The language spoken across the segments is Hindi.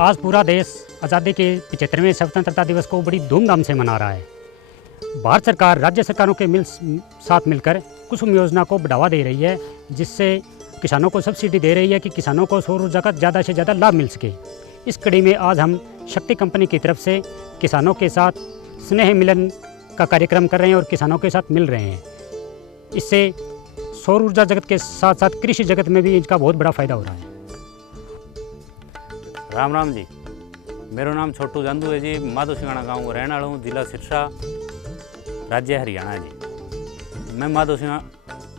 आज पूरा देश आज़ादी के 75वें स्वतंत्रता दिवस को बड़ी धूमधाम से मना रहा है। भारत सरकार राज्य सरकारों के साथ मिलकर कुसुम योजना को बढ़ावा दे रही है, जिससे किसानों को सब्सिडी दे रही है कि किसानों को सौर ऊर्जा का ज़्यादा से ज़्यादा लाभ मिल सके। इस कड़ी में आज हम शक्ति कंपनी की तरफ से किसानों के साथ स्नेह मिलन का कार्यक्रम कर रहे हैं और किसानों के साथ मिल रहे हैं। इससे सौर ऊर्जा जगत के साथ साथ कृषि जगत में भी इसका बहुत बड़ा फायदा हो रहा है। राम राम जी, मेरा नाम छोटू जांदू है जी। माधो सिंगाना गाँव को रहने वाला हूँ, जिला सिरसा, राज्य हरियाणा जी। मैं माधो सिंह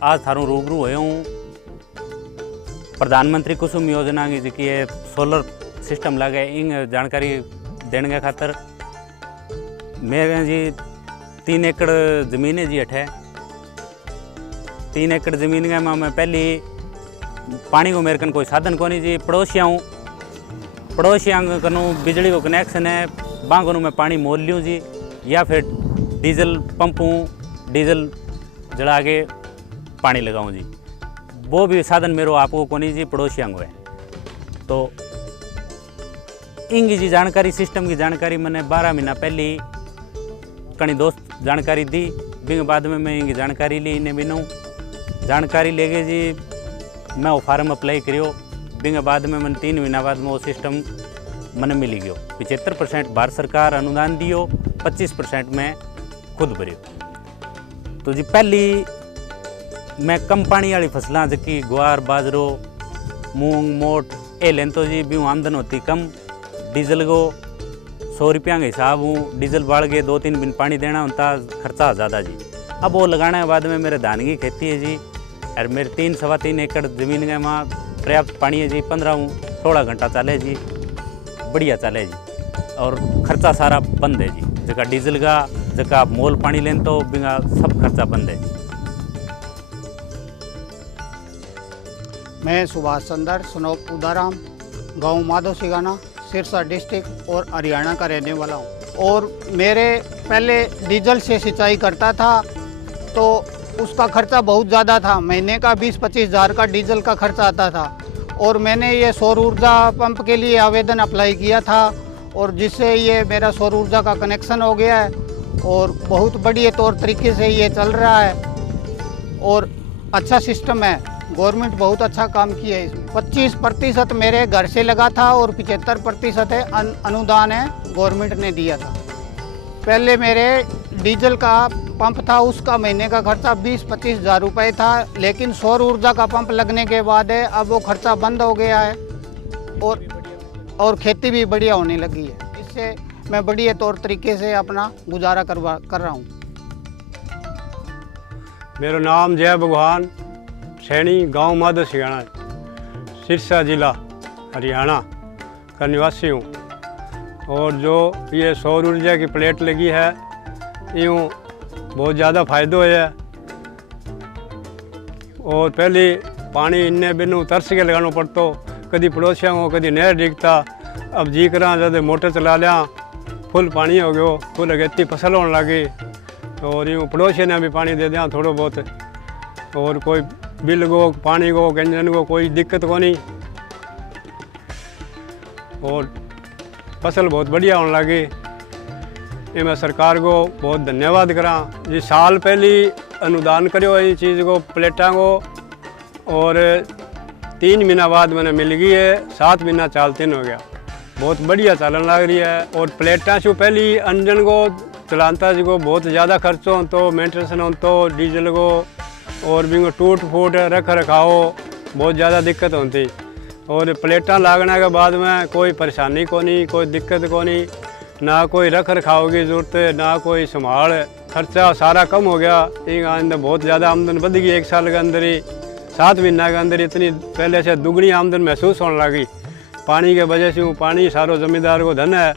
आज थारू रूबरू हुए हूँ प्रधानमंत्री कुसुम योजना की जी की सोलर सिस्टम लगे इन जानकारी देने के खातर। मेरे जी 3 एकड़ ज़मीन है जी। अठे 3 एकड़ ज़मीन के मैं पहली पानी को मेरे कन कोई साधन को नहीं जी। पड़ोसियाँ कनू बिजली को कनेक्शन है, बांगों मैं पानी मोल लूँ जी, या फिर डीजल पंपूँ, डीजल जला के पानी लगाऊँ जी। वो भी साधन मेरे आपको को नहीं जी, पड़ोसियों को है। तो इंगी जी जानकारी, सिस्टम की जानकारी मैंने 12 महीना पहले कहीं दोस्त जानकारी दी। बिंग बाद में मैं इनकी जानकारी ली, इन्हें बिनू जानकारी ले गए जी। मैं वो फार्म अप्लाई करियो। बिंग बाद में मैंने 3 महीना बाद में वो सिस्टम मैंने मिली गयो। 75% भारत सरकार अनुदान दियो, 25% में खुद भरियो। तो जी पहली मैं कम पानी वाली फसलों जबकि ग्वार, बाजरो, मूंग, मोट ये लें तो जी भी आमदन होती कम। डीजल को 100 रुपया के हिसाब हूँ, डीजल बाढ़ के 2-3 दिन पानी देना होता, खर्चा ज़्यादा जी। अब वो लगाने के बाद में मेरे धान की खेती है जी, और मेरे 3-3.25 एकड़ ज़मीन के वहाँ पर्याप्त पानी है जी। 15-16 घंटा चले जी, बढ़िया चले जी। और खर्चा सारा बंद है जी। जगह डीजल का जगह मोल पानी लें तो बिना सब खर्चा बंद है जी। मैं सुभाष चंद्र सनोप उदाराम, गांव माधो सिंगाना, सिरसा डिस्ट्रिक्ट और हरियाणा का रहने वाला हूं। और मेरे पहले डीजल से सिंचाई करता था तो उसका खर्चा बहुत ज़्यादा था। महीने का 20-25 हज़ार का डीजल का खर्चा आता था। और मैंने ये सौर ऊर्जा पंप के लिए आवेदन अप्लाई किया था, और जिससे ये मेरा सौर ऊर्जा का कनेक्शन हो गया है और बहुत बढ़िया तौर तरीके से ये चल रहा है और अच्छा सिस्टम है। गवर्नमेंट बहुत अच्छा काम किया है इसमें। 25% मेरे घर से लगा था और 75% है अनुदान है, गवर्नमेंट ने दिया था। पहले मेरे डीजल का पंप था, उसका महीने का खर्चा 20-25 हज़ार रुपये था, लेकिन सौर ऊर्जा का पंप लगने के बाद है अब वो खर्चा बंद हो गया है और खेती भी बढ़िया होने लगी है। इससे मैं बढ़िया तौर तरीके से अपना गुजारा कर रहा हूँ। मेरा नाम जय भगवान सैनी, गांव माधो सिंगाना, सिरसा जिला हरियाणा का निवासी हूँ। और जो ये सौर ऊर्जा की प्लेट लगी है, यूँ बहुत ज़्यादा फ़ायदो है। और पहले पानी इन्ने बिनू तरस के लगाना पड़ता, कभी पड़ोसियों को कभी नहर डिगता। अब जी करा जब मोटर चला लिया, फुल पानी हो गयो, फुल अगेती फसल होने लगी। और यूँ पड़ोसियों ने भी पानी दे दिया थोड़ा बहुत। और कोई बिल को, पानी को, इंजन को कोई दिक्कत को नहीं। और फसल बहुत बढ़िया होने लगी। ये मैं सरकार को बहुत धन्यवाद करा जी। साल पहले अनुदान करो ये चीज़ को, प्लेटा को, और 3 महीना बाद मैंने मिल गई है। 7 महीना 4 दिन हो गया, बहुत बढ़िया चलन लग रही है। और प्लेटा से पहले इंजन को चलाता जी को बहुत ज़्यादा खर्च हो तो, मेंटेनेंस हो तो डीजल को, और भी टूट फूट रख रखाओ बहुत ज़्यादा दिक्कत होती। और प्लेटा लागने के बाद में कोई परेशानी को नहीं, कोई दिक्कत को नहीं, ना कोई रख रखाव की ज़रूरत, ना कोई संभाल। खर्चा सारा कम हो गया। एक अंदर बहुत ज़्यादा आमदन बढ़ गई। 1 साल के अंदर ही 7 महीना के अंदर इतनी पहले से दुगनी आमदन महसूस होने लगी। पानी के वजह से पानी सारो ज़मींदार को धन है।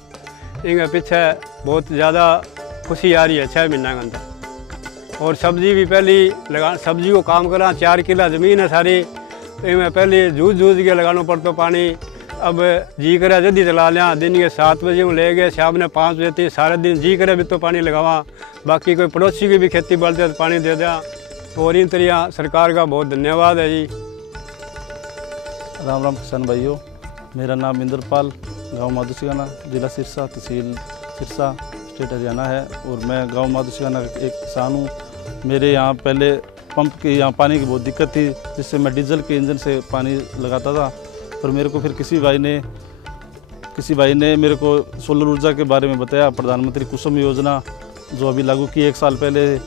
इनके पीछे बहुत ज़्यादा खुशी आ रही है 6 महीना के अंदर। और सब्जी भी पहले लगा, सब्जी को काम करा, 4 किला ज़मीन है सारी, इनमें पहले जूझ के लगाना पड़ता पानी। अब जी करे जल्दी चला लिया, दिन के 7 बजे में ले गए, शाम ने 5 बजे तक सारे दिन जी करे भी तो पानी लगावा। बाकी कोई पड़ोसी की भी खेती बढ़ते तो पानी दे दिया। और इन तरीका सरकार का बहुत धन्यवाद है जी। राम राम किसान भाइयों, मेरा नाम इंद्रपाल, गांव माधोसिगाना, जिला सिरसा, तहसील सिरसा, स्टेट हरियाणा है। और मैं गांव माधोसिगाना का एक किसान हूँ। मेरे यहाँ पहले पंप की यहाँ पानी की बहुत दिक्कत थी, जिससे मैं डीजल के इंजन से पानी लगाता था। पर मेरे को फिर किसी भाई ने मेरे को सोलर ऊर्जा के बारे में बताया, प्रधानमंत्री कुसुम योजना जो अभी लागू की 1 साल पहले,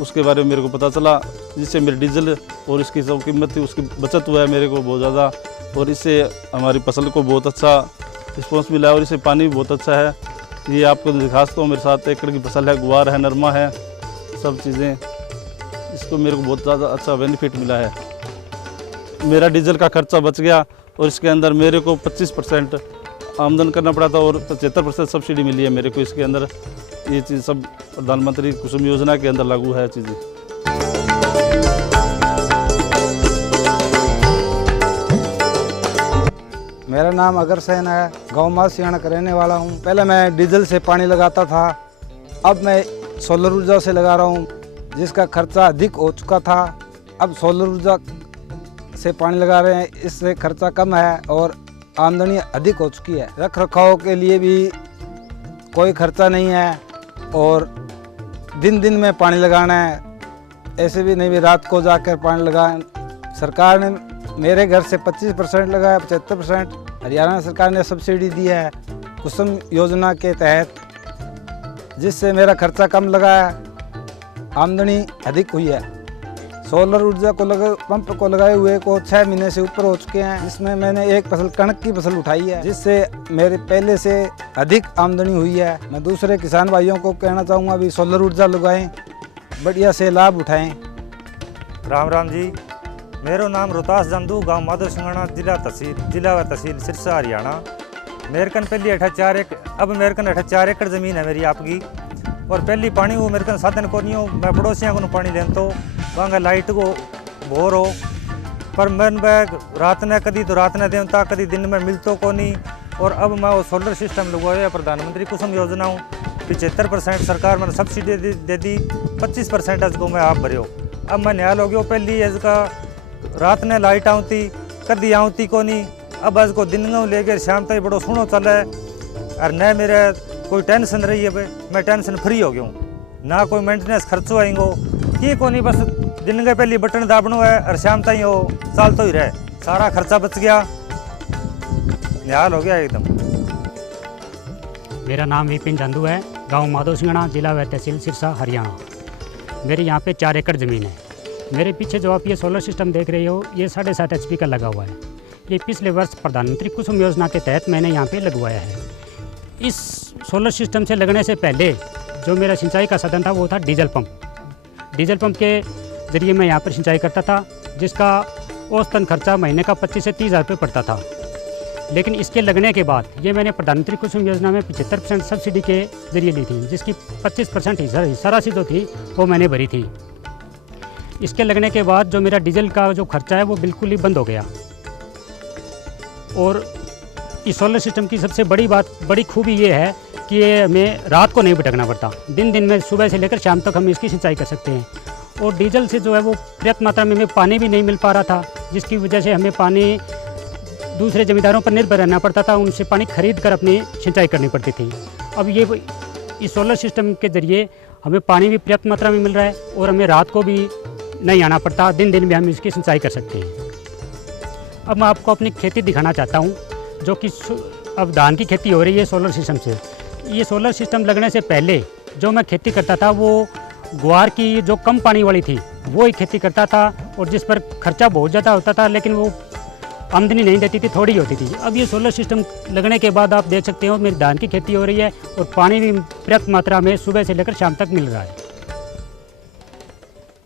उसके बारे में मेरे को पता चला, जिससे मेरे डीजल और इसकी जो कीमत थी उसकी बचत हुआ है मेरे को बहुत ज़्यादा। और इससे हमारी फसल को बहुत अच्छा रिस्पॉन्स मिला है और इससे पानी भी बहुत अच्छा है। ये आपको दिखा सकता हूँ, मेरे 7 एकड़ की फसल है, गुआर है, नरमा है, सब चीज़ें। इसको मेरे को बहुत ज़्यादा अच्छा बेनिफिट मिला है। मेरा डीजल का खर्चा बच गया और इसके अंदर मेरे को 25% आमदन करना पड़ा था और 75% सब्सिडी मिली है मेरे को इसके अंदर। ये चीज़ सब प्रधानमंत्री कुसुम योजना के अंदर लागू है चीज़ें। मेरा नाम अगर सैन है, गाँव माधोसिगाना का रहने वाला हूँ। पहले मैं डीजल से पानी लगाता था, अब मैं सोलर ऊर्जा से लगा रहा हूँ, जिसका खर्चा अधिक हो चुका था। अब सोलर ऊर्जा से पानी लगा रहे हैं, इससे खर्चा कम है और आमदनी अधिक हो चुकी है। रख रखाव के लिए भी कोई खर्चा नहीं है और दिन दिन में पानी लगाना है, ऐसे भी नहीं भी रात को जाकर पानी लगाएं। सरकार ने मेरे घर से 25% लगाया, 75% हरियाणा सरकार ने सब्सिडी दी है कुसुम योजना के तहत, जिससे मेरा खर्चा कम लगा है, आमदनी अधिक हुई है। सोलर ऊर्जा को पंप को लगाए हुए को 6 महीने से ऊपर हो चुके हैं, जिसमें मैंने एक फसल कणक की फसल उठाई है, जिससे मेरे पहले से अधिक आमदनी हुई है। मैं दूसरे किसान भाइयों को कहना चाहूँगा भी सोलर ऊर्जा लगाएं, बढ़िया से लाभ उठाएं। राम राम जी, मेरो नाम रोहतास जंदू, गांव माधोसिगाना, जिला व तहसील सिरसा, हरियाणा। मेरे कन पहली 4 एकड़ ज़मीन है मेरी आपकी। और पहली पानी वो मेरे कन साधन को नहीं हो, मैं पड़ोसियों को पानी लेन तो वहाँ लाइट को बोर हो, पर मैं रात ने कदी तो रात ने देवता, कदी दिन में मिलतो को नहीं। और अब मैं वो सोलर सिस्टम लगवाया प्रधानमंत्री कुसुम योजना हूँ। 75% सरकार मैंने सब्सिडी दे दी, 25% इसको मैं आप भरे हो। अब मैं न्याल हो गया, पहली इसका रात ने लाइट आती कदी आती को नहीं, अब इसको दिन में लेकर शाम तक बड़ो सुनो चले और न मेरे कोई टेंशन रही है। मैं टेंशन फ्री हो गया हूँ, ना कोई मेंटेनेंस खर्चो आएंगो कि को नहीं, बस दिन के पहली बटन दाबनो है और शाम तक वो चालतो ही रहे, सारा खर्चा बच गया, निहाल हो गया एकदम। मेरा नाम विपिन चंदू है, गांव माधोसिगाना, जिला व तहसील सिरसा, हरियाणा। मेरे यहाँ पे 4 एकड़ ज़मीन है। मेरे पीछे जो आप ये सोलर सिस्टम देख रहे हो, ये 7.5 HP का लगा हुआ है। ये पिछले वर्ष प्रधानमंत्री कुसुम योजना के तहत मैंने यहाँ पे लगवाया है। इस सोलर सिस्टम से लगने से पहले जो मेरा सिंचाई का साधन था वो था डीजल पंप। डीजल पंप के ज़रिए मैं यहाँ पर सिंचाई करता था, जिसका औसतन खर्चा महीने का 25 से 30 हज़ार रुपये पड़ता था। लेकिन इसके लगने के बाद ये मैंने प्रधानमंत्री कुसुम योजना में 75% सब्सिडी के ज़रिए ली थी, जिसकी 25% हिस्सा राशि जो थी वो मैंने भरी थी। इसके लगने के बाद जो मेरा डीजल का जो खर्चा है वो बिल्कुल ही बंद हो गया। और इस सोलर सिस्टम की सबसे बड़ी खूबी ये है कि ये हमें रात को नहीं भटकना पड़ता, दिन दिन में सुबह से लेकर शाम तक हम इसकी सिंचाई कर सकते हैं। और डीजल से जो है वो पर्याप्त मात्रा में हमें पानी भी नहीं मिल पा रहा था, जिसकी वजह से हमें पानी दूसरे ज़मींदारों पर निर्भर रहना पड़ता था, उनसे पानी खरीद कर अपनी सिंचाई करनी पड़ती थी। अब ये इस सोलर सिस्टम के ज़रिए हमें पानी भी पर्याप्त मात्रा में मिल रहा है और हमें रात को भी नहीं आना पड़ता, दिन दिन में हम इसकी सिंचाई कर सकते हैं। अब मैं आपको अपनी खेती दिखाना चाहता हूँ, जो कि अब धान की खेती हो रही है सोलर सिस्टम से। ये सोलर सिस्टम लगने से पहले जो मैं खेती करता था वो ग्वार की जो कम पानी वाली थी वो ही खेती करता था, और जिस पर खर्चा बहुत ज़्यादा होता था लेकिन वो आमदनी नहीं देती थी, थोड़ी होती थी। अब ये सोलर सिस्टम लगने के बाद आप देख सकते हो मेरी धान की खेती हो रही है और पानी भी पर्याप्त मात्रा में सुबह से लेकर शाम तक मिल रहा है।